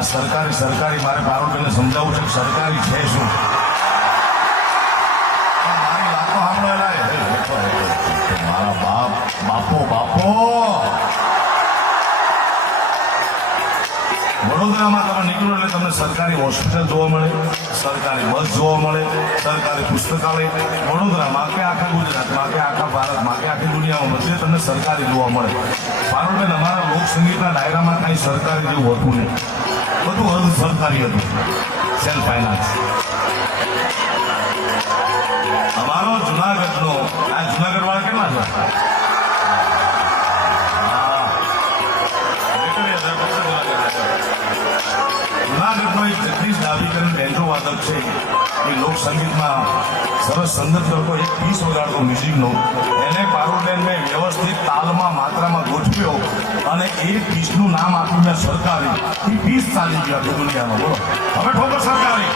આ સરકારી મારે પારુલબેનને સમજાવવું છે કે સરકારી છે શું. મારી વાતો સાંભળેલા મારા બાપો વડોદરામાં તમે નીકળો એટલે તમને સરકારી હોસ્પિટલ જોવા મળે, સરકારી બસ જોવા મળે, સરકારી પુસ્તકાલય વડોદરામાં કે આખા ગુજરાતમાં કે આખા ભારતમાં કે આખી દુનિયામાં બધે તમને સરકારી જોવા મળે. પારુલબેન, અમારા લોકસંગીતના ડાયરામાં કાંઈ સરકારી જેવું હતું નહીં, બધું અર્ધ સરકારી હતું, સેલ્ફ ફાઇનાન્સ. અમારો જુનાગઢનો આ જુનાગઢ વાળા કેટલા છે? જુનાગઢનો એક જગદીશ ડાભી કરીને બેન્ડો વાદક છે, એ લોકસંગીતમાં સરસ સંગત કરતો એક પીસ વગાડતો મ્યુઝિકનો, એને પારુલબેન મેં વ્યવસ્થિત તાલમાં માત્રામાં ગોઠવ્યો અને એ પીસનું નામ આપ્યું મેં સરકારી. એ પીસ ચાલી ગયો આખી દુનિયામાં. બોલો હવે ઠોકો સરકારી.